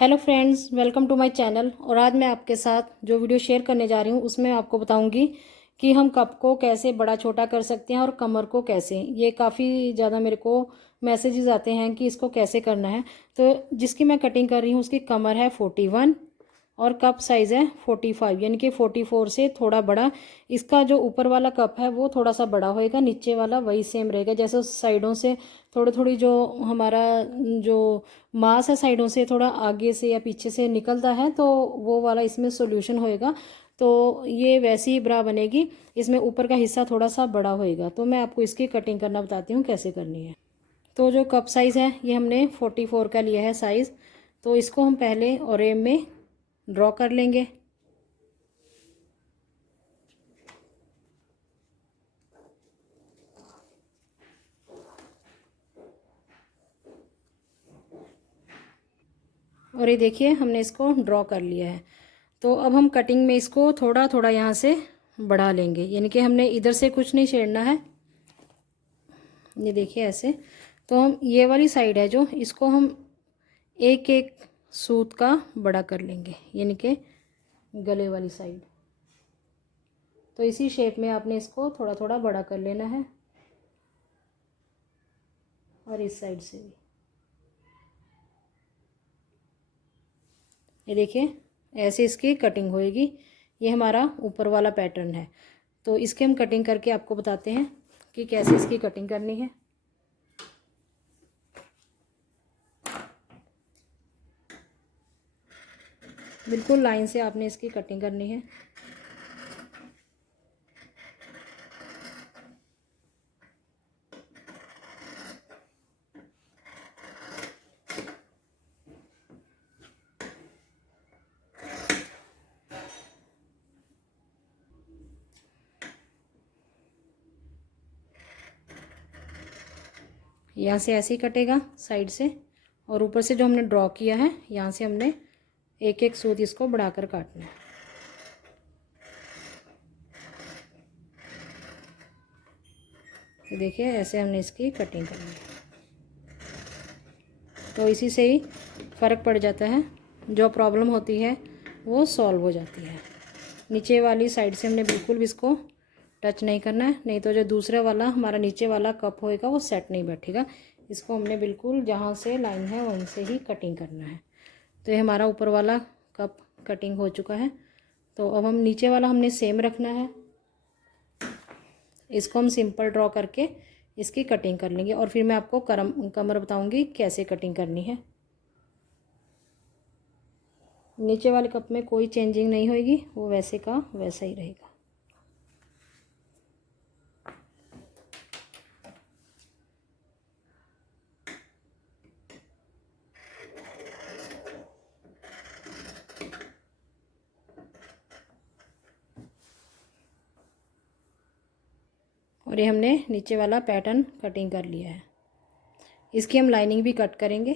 Hello friends, welcome to my channel. और आज मैं आपके साथ जो वीडियो शेयर करने जा रही हूँ उसमें आपको बताऊंगी कि हम कप को कैसे बड़ा छोटा कर सकते हैं और कमर को कैसे। ये काफ़ी ज़्यादा मेरे को मैसेजेस आते हैं कि इसको कैसे करना है। तो जिसकी मैं कटिंग कर रही हूँ उसकी कमर है 41 और कप साइज़ है 45, यानी कि 44 से थोड़ा बड़ा। इसका जो ऊपर वाला कप है वो थोड़ा सा बड़ा होएगा, नीचे वाला वही सेम रहेगा। जैसे साइडों से थोड़ी थोड़ी जो हमारा जो मांस है साइडों से थोड़ा आगे से या पीछे से निकलता है, तो वो वाला इसमें सॉल्यूशन होएगा। तो ये वैसी ही ब्रा बनेगी। इसमें ऊपर का हिस्सा थोड़ा सा बड़ा होएगा। तो मैं आपको इसकी कटिंग करना बताती हूँ कैसे करनी है। तो जो कप साइज़ है ये हमने 44 का लिया है साइज़। तो इसको हम पहले ऑरेम में ड्रॉ कर लेंगे। और ये देखिए हमने इसको ड्रॉ कर लिया है। तो अब हम कटिंग में इसको थोड़ा थोड़ा यहाँ से बढ़ा लेंगे, यानी कि हमने इधर से कुछ नहीं छेड़ना है। ये देखिए ऐसे। तो हम ये वाली साइड है जो, इसको हम एक एक सूत का बड़ा कर लेंगे, यानी कि गले वाली साइड। तो इसी शेप में आपने इसको थोड़ा थोड़ा बड़ा कर लेना है। और इस साइड से भी ये देखिए ऐसे इसकी कटिंग होएगी। ये हमारा ऊपर वाला पैटर्न है। तो इसके हम कटिंग करके आपको बताते हैं कि कैसे इसकी कटिंग करनी है। बिल्कुल लाइन से आपने इसकी कटिंग करनी है। यहाँ से ऐसे ही कटेगा साइड से, और ऊपर से जो हमने ड्रॉ किया है यहाँ से हमने एक एक सूत इसको बढ़ाकर काटना है। तो देखिए ऐसे हमने इसकी कटिंग करनी है। तो इसी से ही फ़र्क पड़ जाता है, जो प्रॉब्लम होती है वो सॉल्व हो जाती है। नीचे वाली साइड से हमने बिल्कुल भी इसको टच नहीं करना है, नहीं तो जो दूसरा वाला हमारा नीचे वाला कप होएगा वो सेट नहीं बैठेगा। इसको हमने बिल्कुल जहाँ से लाइन है वहीं से ही कटिंग करना है। तो ये हमारा ऊपर वाला कप कटिंग हो चुका है। तो अब हम नीचे वाला हमने सेम रखना है। इसको हम सिंपल ड्रॉ करके इसकी कटिंग कर लेंगे, और फिर मैं आपको कमर बताऊंगी कैसे कटिंग करनी है। नीचे वाले कप में कोई चेंजिंग नहीं होगी, वो वैसे का वैसा ही रहेगा। और ये हमने नीचे वाला पैटर्न कटिंग कर लिया है। इसकी हम लाइनिंग भी कट करेंगे।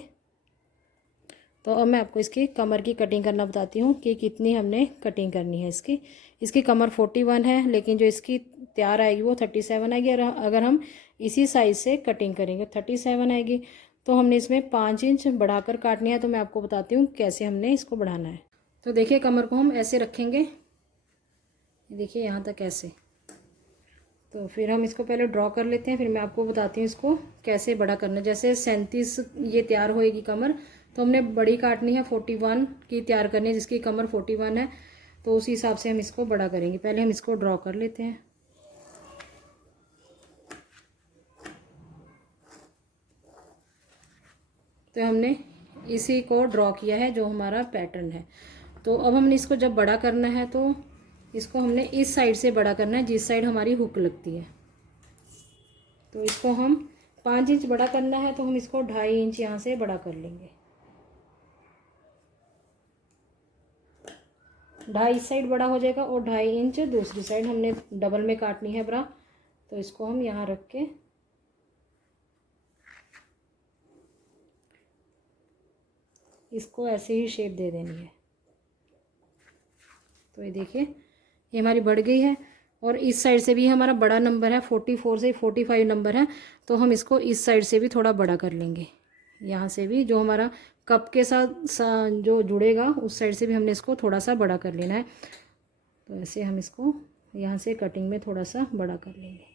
तो अब मैं आपको इसकी कमर की कटिंग करना बताती हूँ कि कितनी हमने कटिंग करनी है इसकी। इसकी कमर 41 है, लेकिन जो इसकी तैयार आएगी वो 37 आएगी। और अगर हम इसी साइज़ से कटिंग करेंगे 37 आएगी। तो हमने इसमें 5 इंच बढ़ाकर काटनी है। तो मैं आपको बताती हूँ कैसे हमने इसको बढ़ाना है। तो देखिए कमर को हम ऐसे रखेंगे, देखिए यहाँ तक ऐसे। तो फिर हम इसको पहले ड्रॉ कर लेते हैं, फिर मैं आपको बताती हूँ इसको कैसे बड़ा करना है। जैसे 37 ये तैयार होएगी कमर, तो हमने बड़ी काटनी है 41 की तैयार करनी है, जिसकी कमर 41 है। तो उसी हिसाब से हम इसको बड़ा करेंगे। पहले हम इसको ड्रॉ कर लेते हैं। तो हमने इसी को ड्रॉ किया है जो हमारा पैटर्न है। तो अब हमने इसको जब बड़ा करना है तो इसको हमने इस साइड से बड़ा करना है, जिस साइड हमारी हुक लगती है। तो इसको हम 5 इंच बड़ा करना है, तो हम इसको 2.5 इंच यहाँ से बड़ा कर लेंगे। 2.5 इस साइड बड़ा हो जाएगा और 2.5 इंच दूसरी साइड। हमने डबल में काटनी है ब्रा। तो इसको हम यहाँ रख के इसको ऐसे ही शेप दे देनी है। तो ये देखिए ये हमारी बढ़ गई है। और इस साइड से भी हमारा बड़ा नंबर है, 44 से 45 नंबर है। तो हम इसको इस साइड से भी थोड़ा बड़ा कर लेंगे। यहाँ से भी जो हमारा कप के साथ जो जुड़ेगा उस साइड से भी हमने इसको थोड़ा सा बड़ा कर लेना है। तो ऐसे हम इसको यहाँ से कटिंग में थोड़ा सा बड़ा कर लेंगे।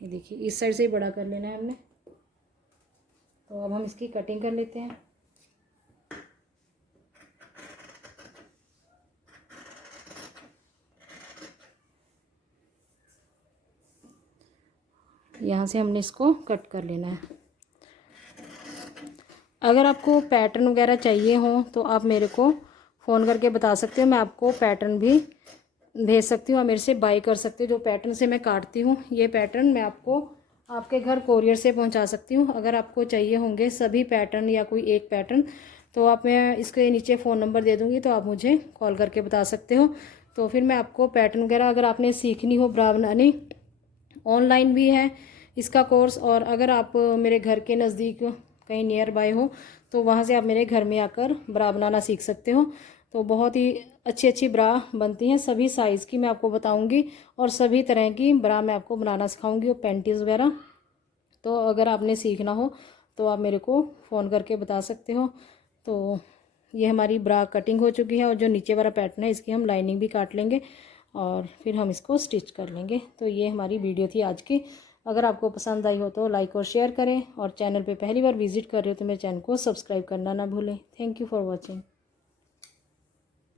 ये देखिए इस साइड से ही बड़ा कर लेना है हमने। तो अब हम इसकी कटिंग कर लेते हैं। यहाँ से हमने इसको कट कर लेना है। अगर आपको पैटर्न वगैरह चाहिए हो तो आप मेरे को फ़ोन करके बता सकते हो, मैं आपको पैटर्न भी भेज सकती हूँ। आप मेरे से बाय कर सकते हो। जो पैटर्न से मैं काटती हूँ ये पैटर्न मैं आपको आपके घर कोरियर से पहुँचा सकती हूँ। अगर आपको चाहिए होंगे सभी पैटर्न या कोई एक पैटर्न तो आप, मैं इसके नीचे फ़ोन नंबर दे दूँगी, तो आप मुझे कॉल करके बता सकते हो। तो फिर मैं आपको पैटर्न वगैरह अगर आपने सीखनी हो ब्रा बनानी, ऑनलाइन भी है इसका कोर्स, और अगर आप मेरे घर के नज़दीक कहीं नियर बाय हो तो वहाँ से आप मेरे घर में आकर ब्रा बनाना सीख सकते हो। तो बहुत ही अच्छी अच्छी ब्रा बनती हैं, सभी साइज़ की मैं आपको बताऊंगी और सभी तरह की ब्रा मैं आपको बनाना सिखाऊंगी, और पैंटीज़ वगैरह। तो अगर आपने सीखना हो तो आप मेरे को फ़ोन करके बता सकते हो। तो ये हमारी ब्रा कटिंग हो चुकी है, और जो नीचे वाला पैटर्न है इसकी हम लाइनिंग भी काट लेंगे और फिर हम इसको स्टिच कर लेंगे। तो ये हमारी वीडियो थी आज की। अगर आपको पसंद आई हो तो लाइक और शेयर करें, और चैनल पे पहली बार विजिट कर रहे हो तो मेरे चैनल को सब्सक्राइब करना ना भूलें। Thank you for watching.